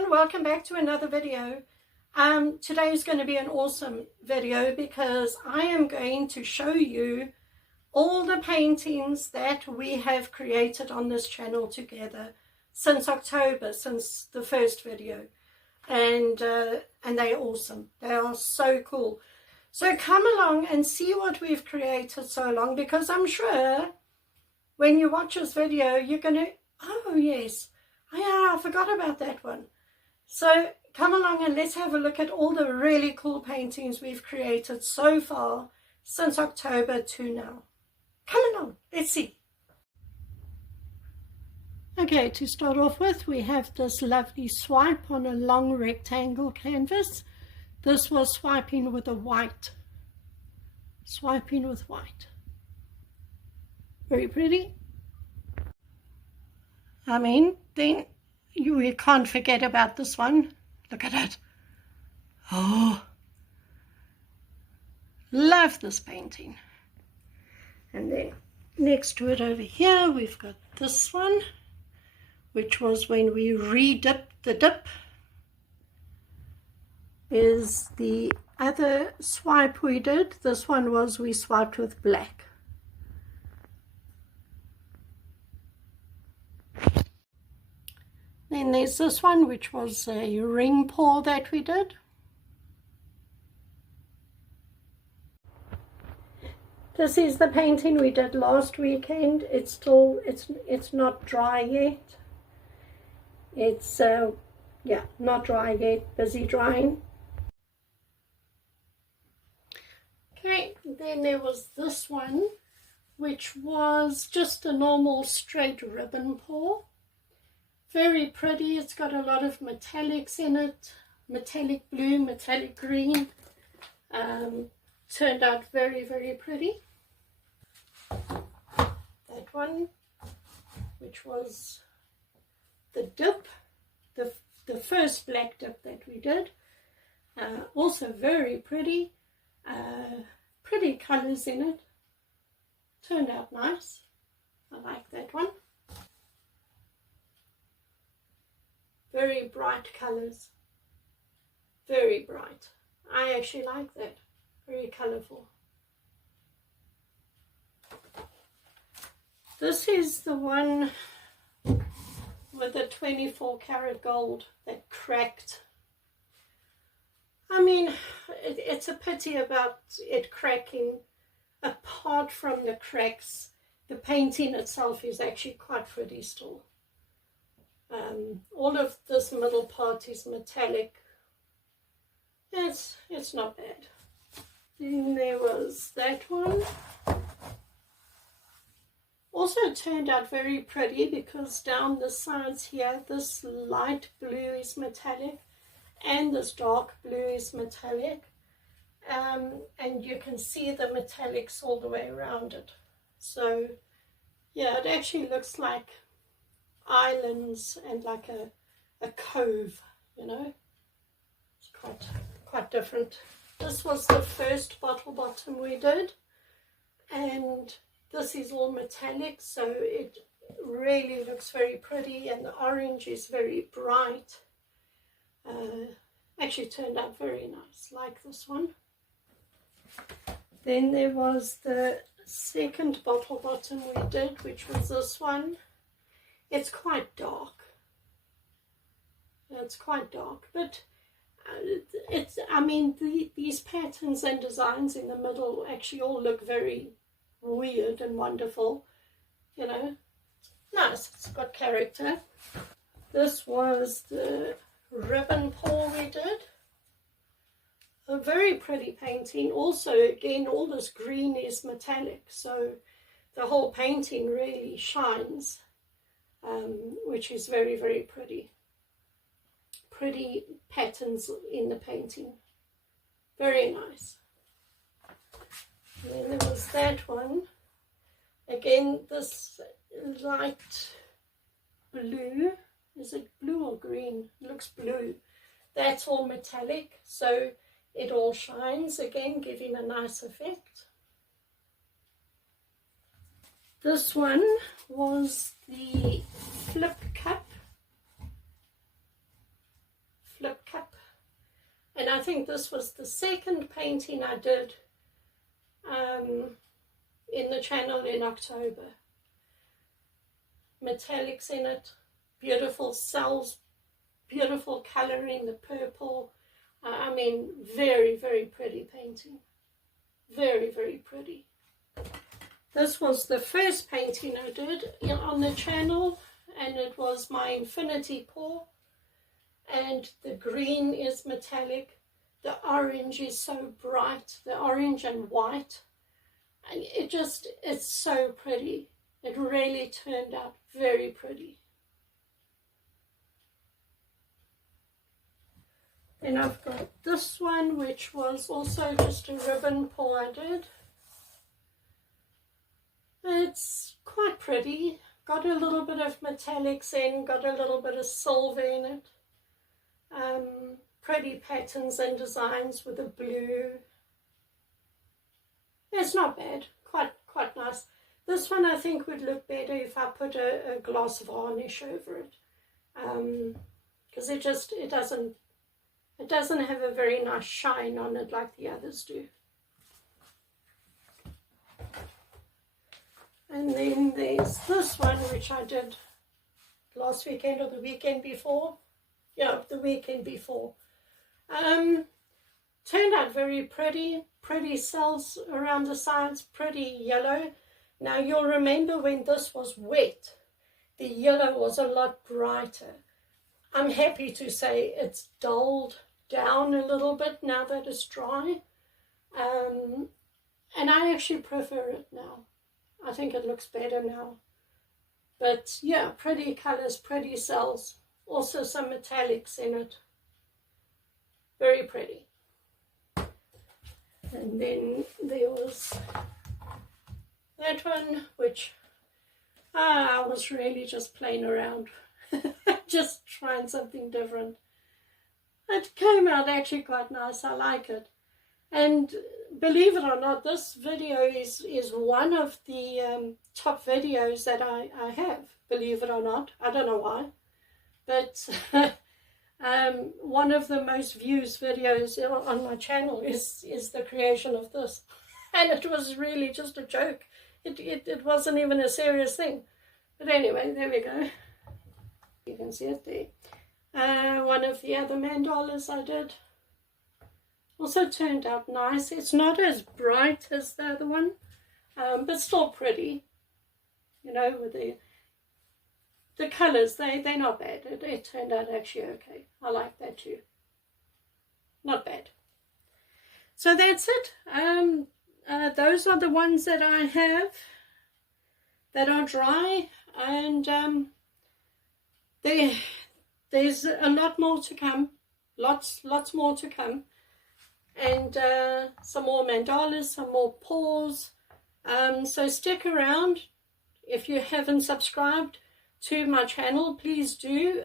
everyone, welcome back to another video. Today is going to be an awesome video because I am going to show you all the paintings that we have created on this channel together since October, since the first video, and they're awesome. They are so cool. So come along and see what we've created so long, because I'm sure when you watch this video you're going to, oh yes, yeah, I forgot about that one. So come along and let's have a look at all the really cool paintings we've created so far since October to now. Come along, let's see. Okay, to start off with, we have this lovely swipe on a long rectangle canvas. This was swiping with a white. Swiping with white. Very pretty. I mean, then you can't forget about this one. Look at it. Oh, love this painting. And then next to it over here, we've got this one, which was when we re-dipped the dip. Is the other swipe we did. This one was we swiped with black. Then there's this one, which was a ring pour that we did. This is the painting we did last weekend. It's still, it's not dry yet. It's yeah, not dry yet, busy drying. Okay, then there was this one, which was just a normal straight ribbon pour. Very pretty. It's got a lot of metallics in it, metallic blue, metallic green. Turned out very, very pretty. That one, which was the dip, the first black dip that we did. Also very pretty. Pretty colors in it. Turned out nice. I like that one. Very bright colors. Very bright. I actually like that. Very colorful. This is the one with the 24 karat gold that cracked. I mean, it's a pity about it cracking. Apart from the cracks, the painting itself is actually quite pretty still. All of this middle part is metallic. It's not bad. Then there was that one. Also turned out very pretty because down the sides here, this light blue is metallic and this dark blue is metallic. And you can see the metallics all the way around it. So yeah, it actually looks like islands and like a cove, you know. It's quite different. This was the first bottle bottom we did, and this is all metallic, so it really looks very pretty, and the orange is very bright. Actually turned out very nice, like this one. Then there was the second bottle bottom we did, which was this one. It's quite dark. It's quite dark, but it's, I mean, these patterns and designs in the middle actually all look very weird and wonderful, you know. Nice, it's got character. This was the ribbon pour we did. A very pretty painting. Also, again, all this green is metallic, so the whole painting really shines, which is very, very pretty. Pretty patterns in the painting. Very nice. And then there was that one. Again, this light blue. Is it blue or green? It looks blue. That's all metallic, so it all shines, again giving a nice effect. This one was the flip cup. I think this was the second painting I did in the channel in October. Metallics in it, beautiful cells, beautiful colouring, the purple. I mean, very, very pretty painting. Very, very pretty. This was the first painting I did on the channel, and it was my infinity pour. And the green is metallic. The orange is so bright, the orange and white. And it's so pretty. It really turned out very pretty. Then I've got this one, which was also just a ribbon pour I did. It's quite pretty. Got a little bit of metallics in, got a little bit of silver in it. Pretty patterns and designs with the blue. It's not bad, quite nice. This one I think would look better if I put a gloss varnish over it, because it doesn't have a very nice shine on it like the others do. And then there's this one, which I did last weekend or the weekend before. Yeah, the weekend before. Turned out very pretty cells around the sides, pretty yellow. Now you'll remember when this was wet, the yellow was a lot brighter. I'm happy to say it's dulled down a little bit now that it's dry. And I actually prefer it now. I think it looks better now. But yeah, pretty colors, pretty cells. Also some metallics in it. Very pretty. And then there was that one, which I was really just playing around. Just trying something different. It came out actually quite nice. I like it. And believe it or not, this video is one of the top videos that I have. Believe it or not. I don't know why. But one of the most viewed videos on my channel is the creation of this. And it was really just a joke. It wasn't even a serious thing. But anyway, there we go. You can see it there. One of the other mandalas I did also turned out nice. It's not as bright as the other one, but still pretty. You know, with the colours, they're not bad. It turned out actually okay. I like that too. Not bad. So that's it. Those are the ones that I have that are dry, and there's a lot more to come. Lots more to come. And some more mandalas, some more pours. So stick around. If you haven't subscribed to my channel, please do.